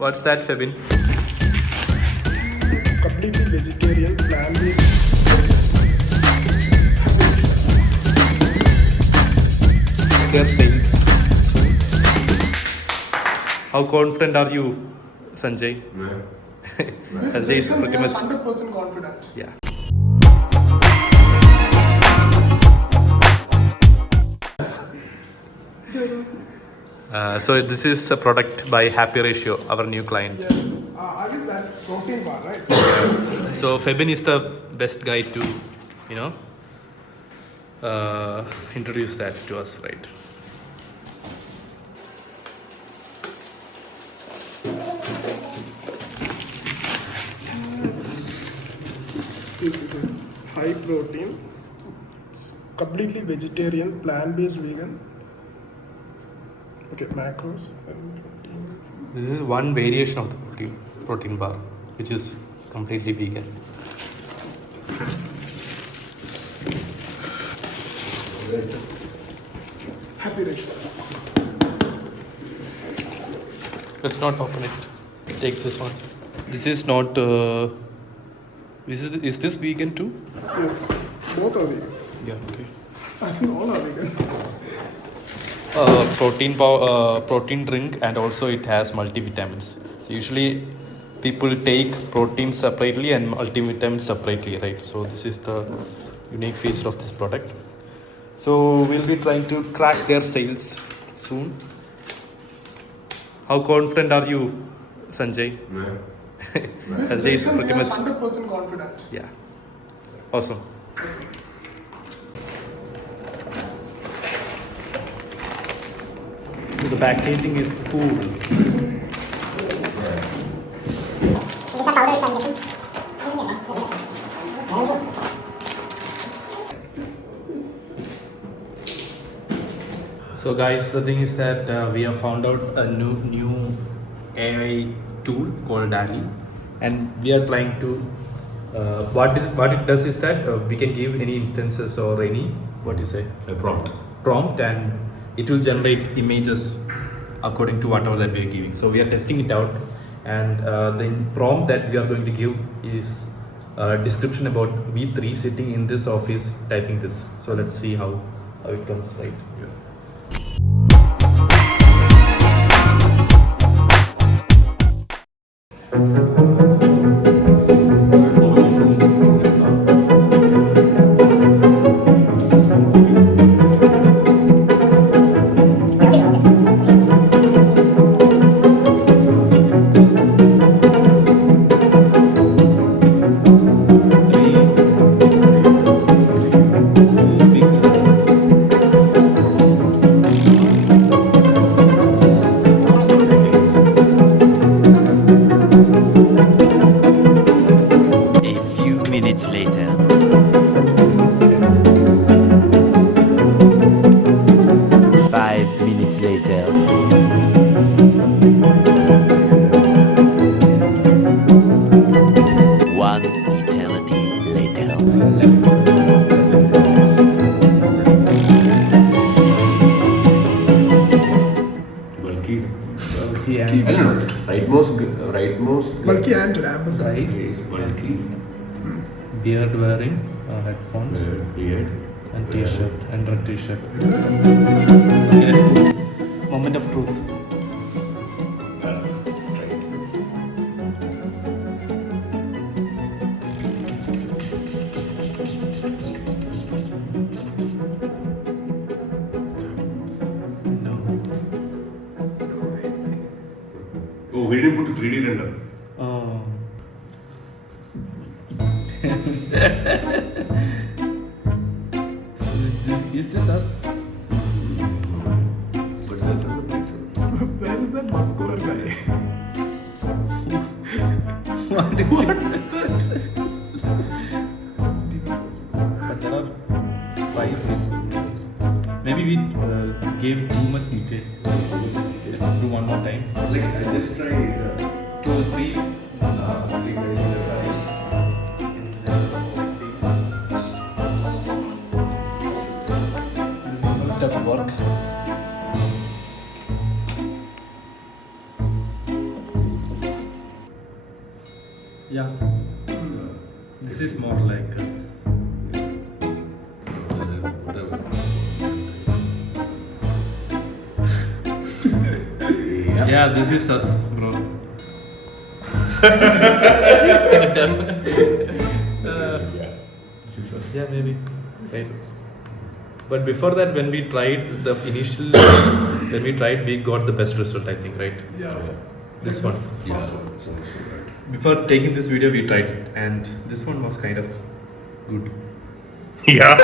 What's that, Febin? Completely vegetarian, plant-based. Their sales. How confident are you, Sanjay? Sanjay is pretty much 100% confident. yeah. So this is a product by Happy Ratio, our new client. Yes, I guess that's protein bar, right? So Febin is the best guy to, introduce that to us, right? See, this is high protein. It's completely vegetarian, plant-based, vegan. Okay, macros and protein. This is one variation of the protein bar, which is completely vegan. Happy ratio. Let's not open it. Take this one. This is not. Is this vegan too? Yes, both are vegan. Yeah. Okay. I think all are vegan. Protein drink, and also it has multivitamins. So usually people take protein separately and multivitamins separately, right? So this is the unique feature of this product. So we'll be trying to crack their sales soon. How confident are you, Sanjay? Sanjay is pretty much 100% confident. yeah. Awesome. Yes, sir. The packaging is cool. So guys, the thing is that we have found out a new AI tool called DALI, and we are trying to what it does is that we can give any instances or any A prompt. and it will generate images according to whatever that we are giving. So we are testing it out, and the prompt that we are going to give is a description about V3 sitting in this office typing this. So let's see how it comes, right? A few minutes later. 5 minutes later. One eternity later. Bulky. Yeah. I don't know. Rightmost. Bulky and rapid. Right. is bulky. Beard wearing, headphones, Beard. and t-shirt, and red t-shirt. Okay, let's go. Moment of truth. No. Oh, we didn't put 3D render. Oh. Is this us? But that's not the picture. Where is that muscular guy? What's that? But there are 5. Maybe we gave too much detail. Let's do one more time. Like, I just tried 2 or 3. 3 guys in the guys. Stuff work. Yeah. This is more like us. Whatever. Yeah, this is us, bro. Yeah. This is us. Yeah, maybe. Right. But before that, when we tried the initial, when we tried, we got the best result, I think, right? Yeah. This one. Yeah. Sounds so right. Before taking this video, we tried it, and this one was kind of good. Yeah.